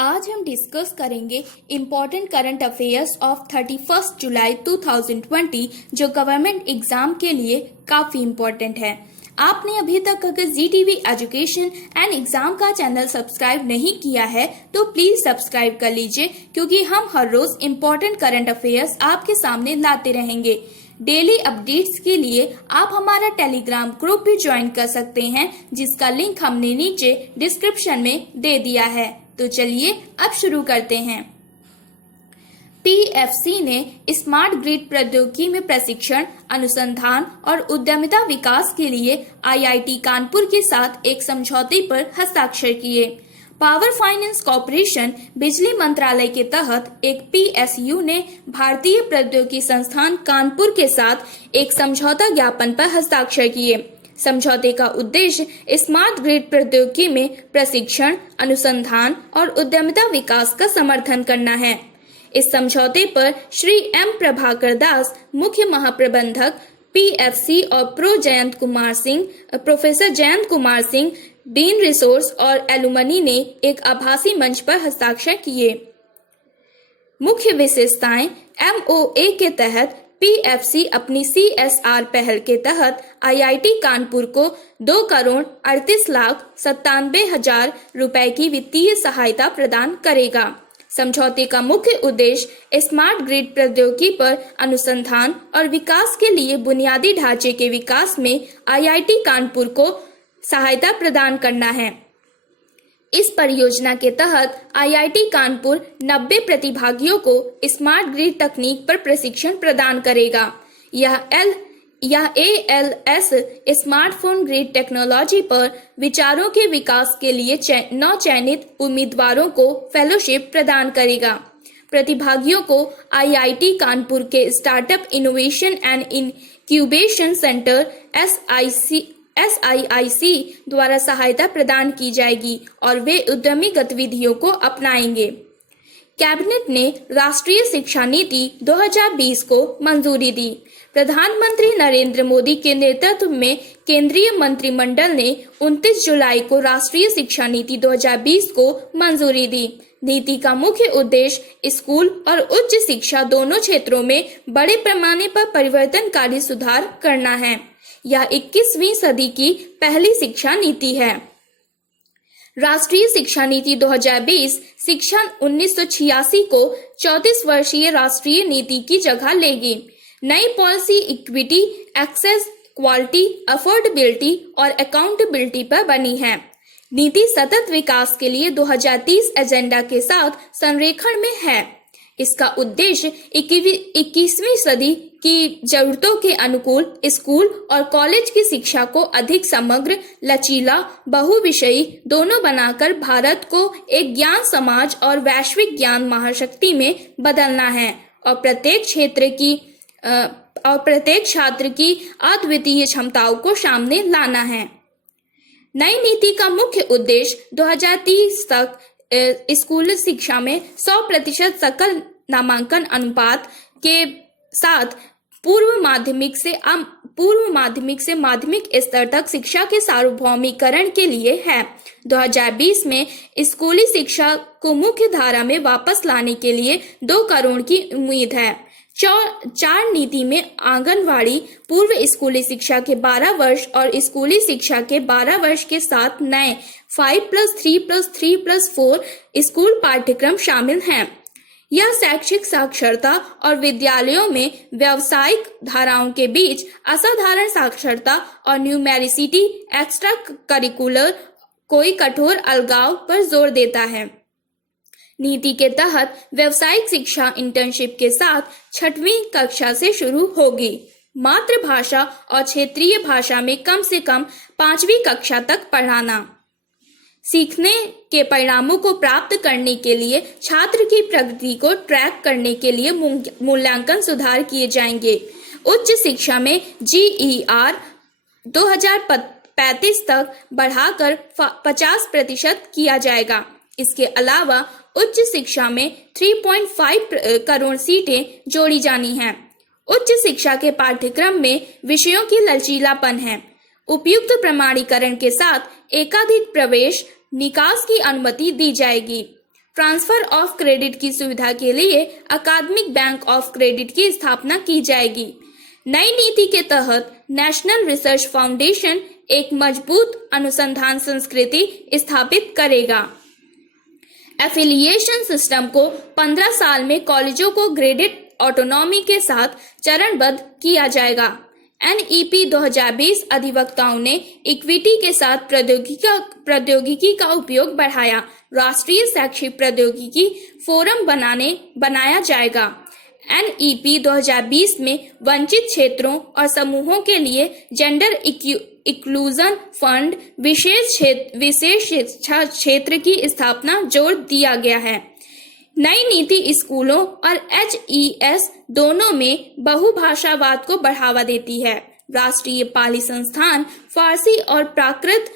आज हम डिस्कस करेंगे इम्पोर्टेंट करंट अफेयर्स ऑफ 31 जुलाई 2020 जो गवर्नमेंट एग्जाम के लिए काफी इम्पोर्टेंट है। आपने अभी तक अगर ZTV एजुकेशन एंड एग्जाम का चैनल सब्सक्राइब नहीं किया है तो प्लीज सब्सक्राइब कर लीजिए, क्योंकि हम हर रोज इम्पोर्टेंट करंट अफेयर्स आपके सामने लाते रहेंगे। डेली अपडेट्स के लिए आप हमारा टेलीग्राम ग्रुप भी ज्वाइन कर सकते हैं, जिसका लिंक हमने नीचे डिस्क्रिप्शन में दे दिया है। तो चलिए अब शुरू करते हैं। PFC ने स्मार्ट ग्रिड प्रौद्योगिकी में प्रशिक्षण, अनुसंधान और उद्यमिता विकास के लिए IIT कानपुर के साथ एक समझौते पर हस्ताक्षर किए। पावर फाइनेंस कॉर्पोरेशन बिजली मंत्रालय के तहत एक PSU ने भारतीय प्रौद्योगिकी संस्थान कानपुर के साथ एक समझौता ज्ञापन पर हस्ताक्षर किए। समझौते का उद्देश्य स्मार्ट ग्रिड प्रौद्योगिकी में प्रशिक्षण, अनुसंधान और उद्यमिता विकास का समर्थन करना है। इस समझौते पर श्री M प्रभाकर दास, मुख्य महाप्रबंधक PFC और professor Jayant Kumar Singh, dean resource और एलुमनी ने एक आभासी मंच पर हस्ताक्षर किए। मुख्य विशेषताएं: MOA के तहत PFC अपनी CSR पहल के तहत IIT कानपुर को 2,38,97,000 रुपए की वित्तीय सहायता प्रदान करेगा। समझौते का मुख्य उद्देश्य स्मार्ट ग्रिड प्रौद्योगिकी पर अनुसंधान और विकास के लिए बुनियादी ढांचे के विकास में IIT कानपुर को सहायता प्रदान करना है। इस परियोजना के तहत IIT कानपुर 90 प्रतिभागियों को स्मार्ट ग्रिड तकनीक पर प्रशिक्षण प्रदान करेगा। यह ALS स्मार्टफोन ग्रिड टेक्नोलॉजी पर विचारों के विकास के लिए 9 चयनित उम्मीदवारों को फेलोशिप प्रदान करेगा। प्रतिभागियों को IIT कानपुर के startup innovation and incubation centre SIIC द्वारा सहायता प्रदान की जाएगी और वे उद्यमी गतिविधियों को अपनाएंगे। कैबिनेट ने राष्ट्रीय शिक्षा नीति 2020 को मंजूरी दी। प्रधानमंत्री नरेंद्र मोदी के नेतृत्व में केंद्रीय मंत्रिमंडल ने 29 जुलाई को राष्ट्रीय शिक्षा नीति 2020 को मंजूरी दी। नीति का मुख्य उद्देश्य स्कूल और उच्च शिक्षा दोनों क्षेत्रों में बड़े पैमाने पर परिवर्तनकारी सुधार करना है। यह 21वीं सदी की पहली शिक्षा नीति है। राष्ट्रीय शिक्षा नीति 2020 शिक्षा 1986 को 34 वर्षीय राष्ट्रीय नीति की जगह लेगी। नई policy equity, access, quality, affordability और अकाउंटेबिलिटी पर बनी है। नीति सतत विकास के लिए 2030 एजेंडा के साथ संरेखण में है। इसका उद्देश्य 21वीं सदी की जरूरतों के अनुकूल स्कूल और कॉलेज की शिक्षा को अधिक समग्र, लचीला, बहुविषयी दोनों बनाकर भारत को एक ज्ञान समाज और वैश्विक ज्ञान महाशक्ति में बदलना है और प्रत्येक छात्र की अद्वितीय क्षमताओं को सामने लाना है। नई नीति का मुख्य उद्देश्य 2030 तक स्कूल शिक्षा में 100% सकल नामांकन अनुपात के साथ पूर्व माध्यमिक से माध्यमिक स्तर तक शिक्षा के सार्वभौमिकरण के लिए है। 2020 में स्कूली शिक्षा को मुख्य धारा में वापस लाने के लिए 2 करोड़ की उम्मीद है। 4 नीति में आंगनवाड़ी, पूर्व स्कूली शिक्षा के 12 वर्ष और स्कूली शिक्षा के 12 वर्ष के साथ नए 5+3+3+4 स्कूल पाठ्यक्रम शामिल हैं। यह शैक्षिक साक्षरता और विद्यालयों में व्यावसायिक धाराओं के बीच असाधारण साक्षरता और न्यूमेरिसिटी, एक्स्ट्रा करिकुलर कोई कठोर अलगाव पर जोर देता है। नीति के तहत व्यावसायिक शिक्षा इंटर्नशिप के साथ 6वीं कक्षा से शुरू होगी। मातृभाषा और क्षेत्रीय भाषा में कम से कम 5वीं कक्षा तक पढ़ाना। सीखने के परिणामों को प्राप्त करने के लिए छात्र की प्रगति को ट्रैक करने के लिए मूल्यांकन सुधार किए जाएंगे। उच्च शिक्षा में GER 2035 तक बढ़ाकर 50% किया जाएगा। इसके अलावा उच्च शिक्षा में 3.5 करोड़ सीटें जोड़ी जानी हैं। उच्च शिक्षा के पाठ्यक्रम में विषयों की लचीलापन है। उपयुक्त प्रमाणीकरण के साथ एकाधिक प्रवेश निकास की अनुमति दी जाएगी। ट्रांसफर ऑफ क्रेडिट की सुविधा के लिए अकादमिक बैंक ऑफ क्रेडिट की स्थापना की जाएगी। नई नीति के तहत नेशनल रिसर्च फाउंडेशन एक मजबूत अनुसंधान संस्कृति स्थापित करेगा। एफिलिएशन सिस्टम को 15 साल में कॉलेजों को ग्रेडेड ऑटोनॉमी के साथ चरणबद्ध किया जाएगा। NEP 2020 अधिवक्ताओं ने इक्विटी के साथ प्रौद्योगिकी का उपयोग बढ़ाया। राष्ट्रीय शैक्षिक प्रौद्योगिकी फोरम बनाया जाएगा। NEP 2020 में वंचित क्षेत्रों और समूहों के लिए जेंडर इंक्लूजन फंड, विशेष शिक्षा क्षेत्र की स्थापना जोर दिया गया है। नई नीति स्कूलों और HES दोनों में बहुभाषावाद को बढ़ावा देती है। राष्ट्रीय पाली संस्थान, फारसी और प्राकृत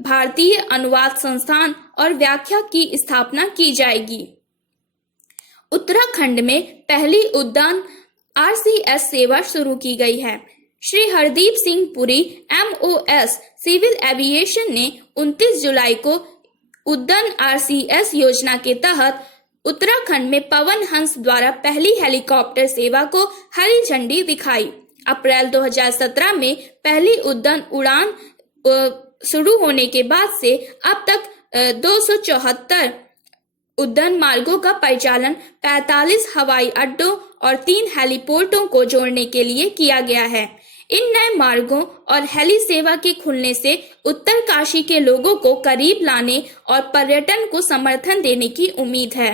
भारतीय अनुवाद संस्थान और व्याख्या की स्थापना की जाएगी। उत्तराखंड में पहली उड़ान RCS सेवा शुरू की गई है। Shri Hardeep Singh Puri MOS civil aviation ने 29 जुलाई को उड़ान RCS योजना के तहत उत्तराखंड में पवन हंस द्वारा पहली हेलीकॉप्टर सेवा को हरी झंडी दिखाई। अप्रैल 2017 में पहली उड़ान शुरू होने के बाद से अब तक 274 उड़ान मार्गों का परिचालन 45 हवाई अड्डों और 3 हेलीपोर्टों को जोड़ने के लिए किया गया है। इन नए मार्गों और हेली सेवा के खुलने से उत्तरकाशी के लोगों को करीब लाने और पर्यटन को समर्थन देने की उम्मीद है।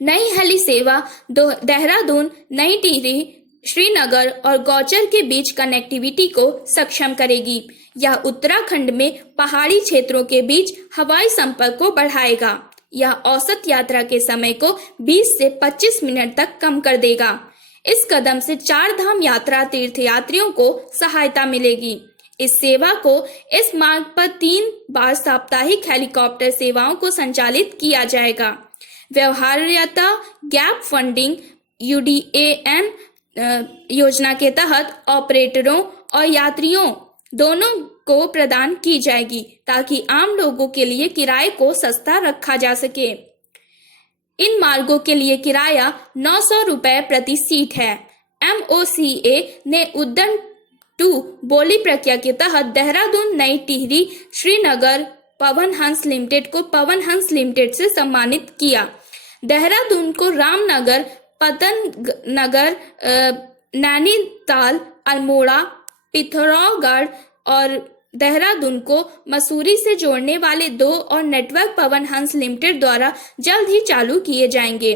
नई हेली सेवा देहरादून, नई टिहरी, श्रीनगर और गौचर के बीच कनेक्टिविटी को सक्षम करेगी। यह उत्तराखंड में पहाड़ी क्षेत्रों के बीच हवाई संपर्क को बढ़ाएगा। यह औसत यात्रा के समय को 20 से 25 मिनट तक कम कर देगा। इस कदम से 4 धाम यात्रा तीर्थयात्रियों को सहायता मिलेगी। इस सेवा को इस मार्ग पर 3 बार साप्ताहिक हेलीकॉप्टर सेवाओं को संचालित किया जाएगा। व्यवहार्यता गैप फंडिंग UDAN योजना के तहत ऑपरेटरों और यात्रियों दोनों को प्रदान की जाएगी ताकि आम लोगों के लिए किराए को सस्ता रखा जा सके। इन मार्गों के लिए किराया 900 रुपए प्रति सीट है। MOCA ने उड़ान 2 बोली प्रक्रिया के तहत देहरादून, नई टिहरी, श्रीनगर पवन हंस लिमिटेड को पवन हंस लिमिटेड से सम्मानित किया। देहरादून को रामनगर, पतनगर, नैनीताल, अल्मोड़ा, पिथौरागढ़ और देहरादून को मसूरी से जोड़ने वाले 2 और नेटवर्क पवन हंस लिमिटेड द्वारा जल्द ही चालू किए जाएंगे।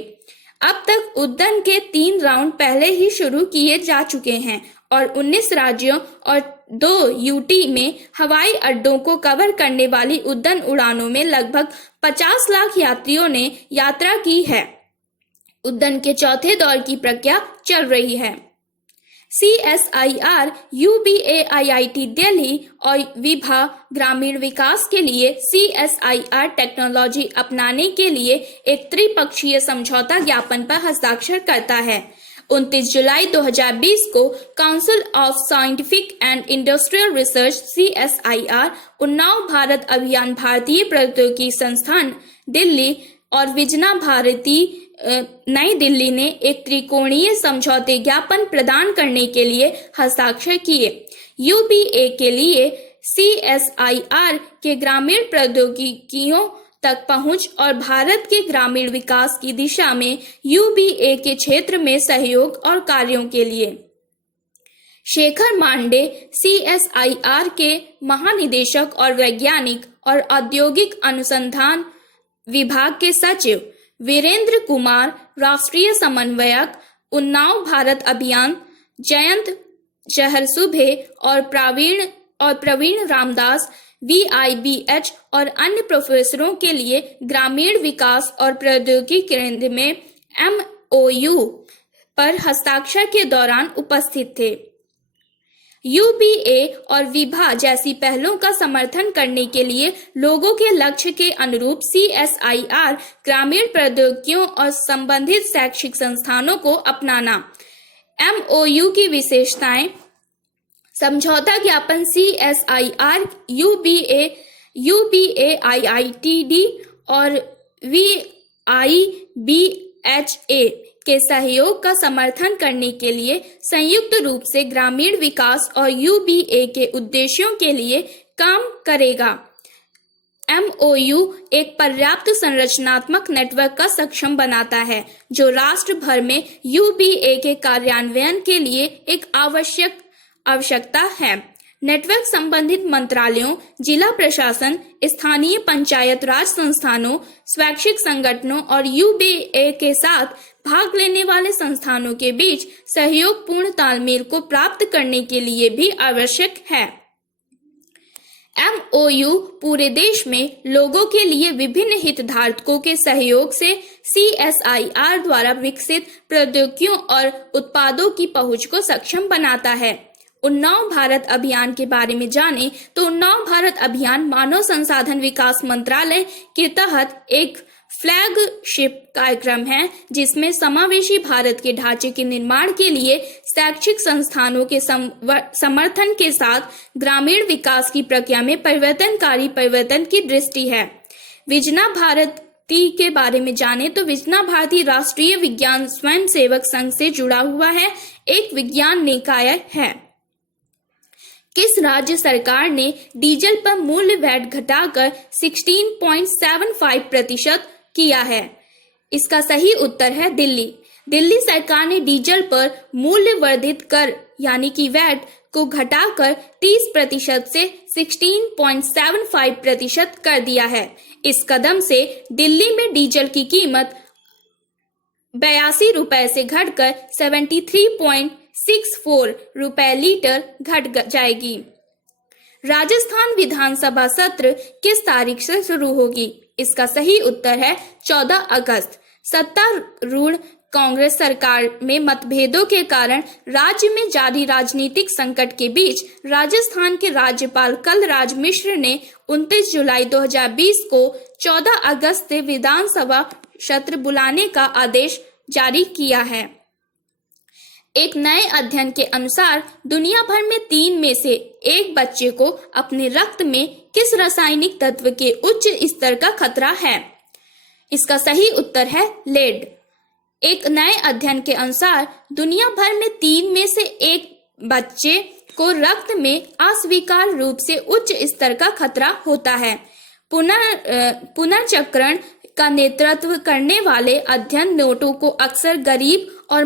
अब तक उड़ान के 3 राउंड पहले ही शुरू किए जा चुके हैं और 19 राज्यों और 2 UT में हवाई अड्डों को कवर करने वाली उड़ान उड़ानों में लगभग 50 लाख यात्रियों ने यात्रा की है। उड़ान के चौथे दौर की प्रक्रिया चल रही है। CSIR, UBA IIT दिल्ली और विभा ग्रामीण विकास के लिए CSIR टेक्नोलॉजी अपनाने के लिए एक त्रिपक्षीय समझौता ज्ञापन पर हस्ताक्षर करता है। 29 जुलाई 2020 को council of scientific and industrial research CSIR, Unnao Bharat अभियान, भारतीय प्रौद्योगिकी संस्थान दिल्ली और विजना भारती नई दिल्ली ने एक त्रिकोणीय समझौते ज्ञापन प्रदान करने के लिए हस्ताक्षर किए। UBA के लिए CSIR के ग्रामीण प्रौद्योगिकियों तक पहुंच और भारत के ग्रामीण विकास की दिशा में UBA के क्षेत्र में सहयोग और कार्यों के लिए। शेखर मांडे CSIR के महानिदेशक और वैज्ञानिक और औद्योगिक अनुसंधान विभाग के सचिव, वीरेंद्र कुमार राष्ट्रीय समन्वयक, उन्नाव भारत अभियान, जयंत चहरसुभे और प्रवीण रामदास VIBH और अन्य प्रोफेसरों के लिए ग्रामीण विकास और प्रौद्योगिकी केंद्र में MOU पर हस्ताक्षर के दौरान उपस्थित थे। UBA और विभा जैसी पहलों का समर्थन करने के लिए लोगों के लक्ष्य के अनुरूप CSIR ग्रामीण प्रौद्योगिकियों और संबंधित शैक्षिक संस्थानों को अपनाना। MOU की विशेषताएं: समझौता ज्ञापन CSIR, UBA IITD और VIBHA के सहयोग का समर्थन करने के लिए संयुक्त रूप से ग्रामीण विकास और UBA के उद्देश्यों के लिए काम करेगा। MOU एक पर्याप्त संरचनात्मक नेटवर्क का सक्षम बनाता है जो राष्ट्र भर में UBA के कार्यान्वयन के लिए एक आवश्यकता है। नेटवर्क संबंधित मंत्रालयों, जिला प्रशासन, स्थानीय पंचायत राज संस्थानों, स्वैच्छिक संगठनों और UBA के साथ भाग लेने वाले संस्थानों के बीच सहयोगपूर्ण तालमेल को प्राप्त करने के लिए भी आवश्यक है। MOU पूरे देश में लोगों के लिए विभिन्न हितधारकों के सहयोग से CSIR द्वारा विकसित प्रौद्योगिकियों और उत्पादों की पहुंच को सक्षम बनाता है। उन्नव भारत अभियान के बारे में जानें तो उन्नव भारत अभियान मानव संसाधन विकास मंत्रालय के तहत एक फ्लैगशिप कार्यक्रम है जिसमें समावेशी भारत के ढांचे के निर्माण के लिए शैक्षिक संस्थानों के समर्थन के साथ ग्रामीण विकास की प्रक्रिया में परिवर्तनकारी परिवर्तन की दृष्टि है। विजना भारती के बारे में जाने तो विजना भारती राष्ट्रीय विज्ञान स्वयंसेवक संघ से जुड़ा हुआ है, एक विज्ञान निकाय है। किस राज्य सरकार ने डीजल पर मूल्य वैट घटाकर 16.75% किया है? इसका सही उत्तर है दिल्ली। दिल्ली सरकार ने डीजल पर मूल्य वर्धित कर यानी कि वैट को घटाकर 30% से 16.75% कर दिया है। इस कदम से दिल्ली में डीजल की कीमत 82 रुपए से घटकर 73.64 रुपए लीटर घट जाएगी। राजस्थान विधानसभा सत्र किस तारीख से शुरू होगी? इसका सही उत्तर है 14 अगस्त। सत्तारूढ़ कांग्रेस सरकार में मतभेदों के कारण राज्य में जारी राजनीतिक संकट के बीच राजस्थान के राज्यपाल कलराज मिश्र ने 29 जुलाई 2020 को 14 अगस्त से विधानसभा सत्र बुलाने का आदेश जारी किया है। एक नए अध्ययन के अनुसार दुनिया भर में 3 में से 1 बच्चे को अपने रक्त में किस रासायनिक तत्व के उच्च स्तर का खतरा है? इसका सही उत्तर है लेड। एक नए अध्ययन के अनुसार दुनिया भर में 3 में से 1 बच्चे को रक्त में अस्वीकार रूप से उच्च स्तर का खतरा होता है। पुनर्चक्रण का नेतृत्व करने वाले अध्ययन नोटों को अक्सर गरीब और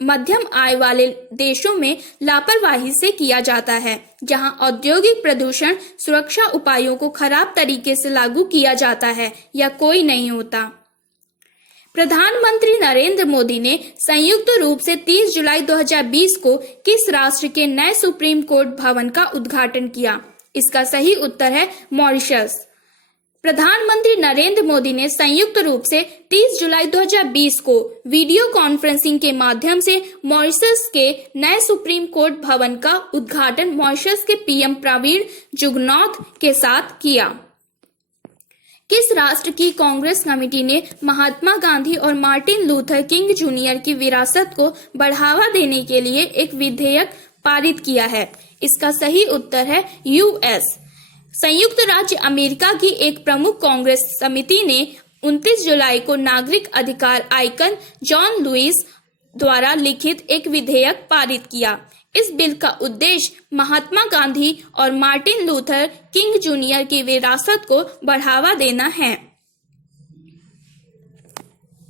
मध्यम आय वाले देशों में लापरवाही से किया जाता है, जहां औद्योगिक प्रदूषण सुरक्षा उपायों को खराब तरीके से लागू किया जाता है या कोई नहीं होता। प्रधानमंत्री नरेंद्र मोदी ने संयुक्त रूप से 30 जुलाई 2020 को किस राष्ट्र के नए सुप्रीम कोर्ट भवन का उद्घाटन किया? इसका सही उत्तर है मॉरिशस। प्रधानमंत्री नरेंद्र मोदी ने संयुक्त रूप से 30 जुलाई 2020 को वीडियो कॉन्फ्रेंसिंग के माध्यम से मॉरिशस के नए सुप्रीम कोर्ट भवन का उद्घाटन मॉरिशस के PM प्रवीण जुगनॉथ के साथ किया। किस राष्ट्र की कांग्रेस कमेटी ने महात्मा गांधी और मार्टिन लूथर किंग जूनियर की विरासत को बढ़ावा देने के लिए एक विधेयक पारित किया है? इसका सही उत्तर है US। संयुक्त राज्य अमेरिका की एक प्रमुख कांग्रेस समिति ने 29 जुलाई को नागरिक अधिकार आइकन जॉन लुइस द्वारा लिखित एक विधेयक पारित किया। इस बिल का उद्देश्य महात्मा गांधी और मार्टिन लूथर किंग जूनियर की विरासत को बढ़ावा देना है।